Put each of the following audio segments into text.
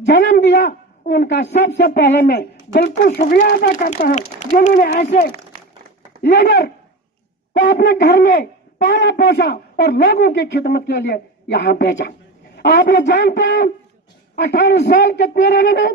जन्म दिया, उनका सबसे पहले मैं बिल्कुल शुक्रिया अदा करता हूं, जिन्होंने ऐसे लीडर को अपने घर में पाला पोसा और लोगों की खिदमत के लिए यहाँ भेजा। आप ये जानते हैं 18 साल के पीरियड में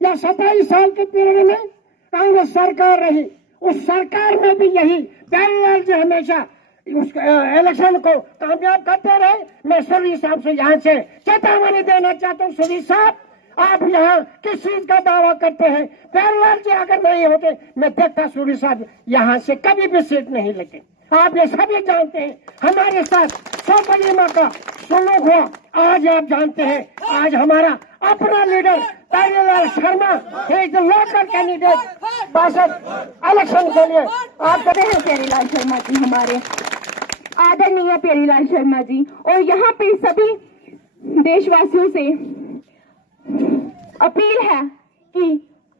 या 27 साल के पीरियड में कांग्रेस सरकार रही, उस सरकार में भी यही प्यारेलाल जी हमेशा उस इलेक्शन को कामयाब करते रहे। मैं सूरी साहब से यहाँ से चेतावनी देना चाहता हूँ, सूरी साहब आप यहाँ किस चीज का दावा करते हैं? प्यारेलाल जी अगर नहीं होते मैं देखता सूरी साहब यहाँ से कभी भी सीट नहीं लेते। आप ये सभी जानते हैं, हमारे साथ सोपलीमा का सुलूक हुआ। आज आप जानते हैं, आज हमारा अपना लीडर प्यारेलाल शर्मा एक लोकल कैंडिडेट बासठ इलेक्शन के लिए आप कहते हैं प्यारेलाल शर्मा जी, हमारे आदरणीय प्यारेलाल शर्मा जी। और यहाँ पे सभी देशवासियों से अपील है कि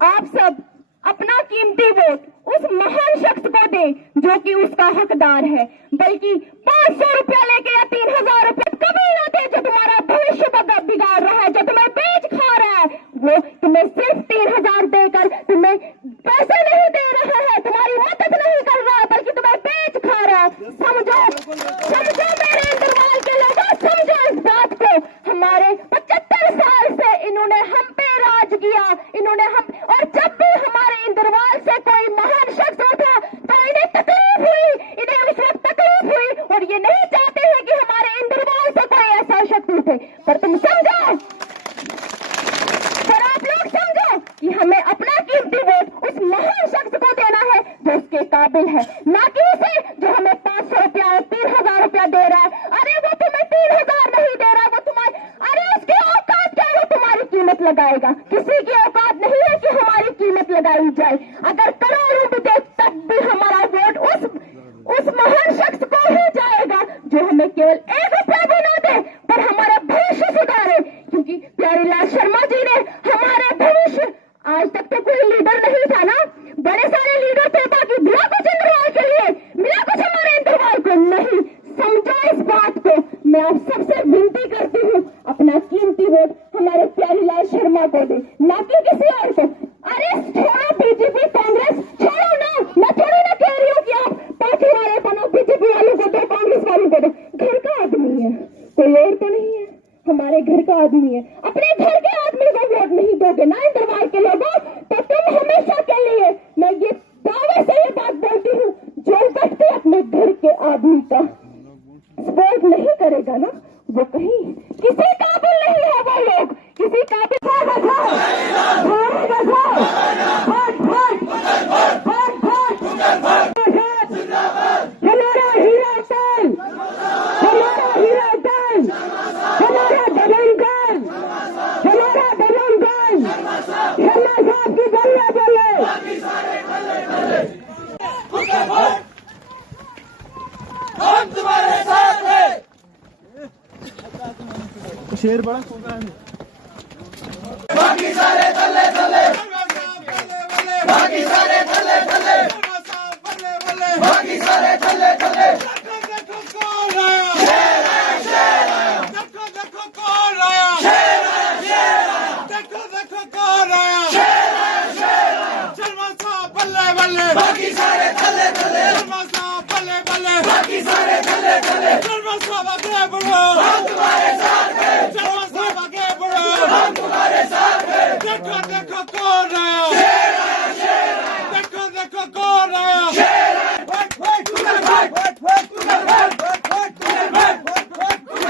आप सब अपना कीमती वोट उस महान शख्स को दें जो कि उसका हकदार है, बल्कि 500 रुपया लेके या 3000 रुपया कभी ना दे जो तुम्हारा भविष्य बिगाड़ रहा है, जो तुम्हें बेच खा रहा है। वो तुम्हें सिर्फ 3000 देकर तुम्हें पैसे नहीं दे रहा है, तुम्हारी मदद नहीं कर रहा है, बल्कि तुम्हें बेच खा रहा है। समझो मेरे इंद्रवाल के लोगों, समझो इस बात को। हमारे 75 साल से इन्होंने हम पे राज किया, इन्होंने हम, और जब भी हमारे इंद्रवाल से कोई महान शख्स उठा तो इन्हें तकलीफ हुई, इन्हें उस वक्त तकलीफ हुई, और ये नहीं चाहते हैं कि हमारे इंद्रवाल से कोई ऐसा शख्स उठे। पर तुम समझो, पर आप लोग समझो कि हमें अपना कीमती वोट उस महान शख्स को देना है जो उसके काबिल है, ना कि उसे जो हमें 500 रुपया 3000 रुपया दे रहा है। अरे वो तुम्हें 3000 नहीं दे रहा, वो तुम्हारी, अरे उसकी औकात क्या, वो तुम्हारी कीमत लगाएगा? किसी की औकात नहीं है कि हमारी कीमत लगाई जाए। अगर करोड़ों भी दे तब भी हमारा वोट उस महान शख्स को ही जाएगा जो हमें केवल 1 रुपया भी ना दे पर हमारा भविष्य सुधारे। क्योंकि प्यारेलाल शर्मा जी ने हमारे भविष्य, आज तक तो कोई लीडर नहीं था ना, बड़े सारे लीडर थे, बाकी मिला कुछ इंद्रवाल के लिए, मिला कुछ हमारे इंद्रवाल को नहीं। समझो इस बात को। मैं आप सबसे विनती करती हूँ, अपना कीमती वोट हमारे प्यारेलाल शर्मा को दे, ना कि किसी और को। अरे छोड़ो बीजेपी कांग्रेस, छोड़ो ना, मैं थोड़ी ना कह रही हूँ कि आप पार्टी वाले बनो, बीजेपी वालों को दो, कांग्रेस वालों को दो। घर का आदमी है, कोई और तो नहीं है, हमारे घर का आदमी है। अपने घर के आदमी को वोट नहीं दोगे ना इंद्रवाल के लोगों, तो तुम हमेशा के लिए, मैं ये दावे से ये बात बोलती हूँ, जो व्यक्ति अपने घर के आदमी का सपोर्ट नहीं करेगा ना, वो कहीं किसी काबिल नहीं है। वो लोग किसी काबिल हमारा हीरा टन, हमारा हीरा टन, हमारा दबंगन, हमारा दबंगन, शर्मा साहब की बल्ले बल्ले। हम तुम्हारे साथ हैं। शेर बड़ा सोचा है, बाकी सारे थल्ले थल्ले, बाकी सारे थल्ले थल्ले, बाकी सारे थल्ले थल्ले। देखो कौन आया, शेर आया, शेर आया, देखो कौन आया, शेर आया, शेर आया, देखो कौन आया, शेर आया, शेर आया। शर्मा साहब बल्ले बल्ले, बाकी सारे थल्ले थल्ले, शर्मा साहब बल्ले बल्ले, बाकी सारे थल्ले थल्ले। शर्मा साहब आगे बढ़ो, हम तुम्हारे साथ हैं, शर्मा साहब आगे बढ़ो, हम तुम्हारे साथ।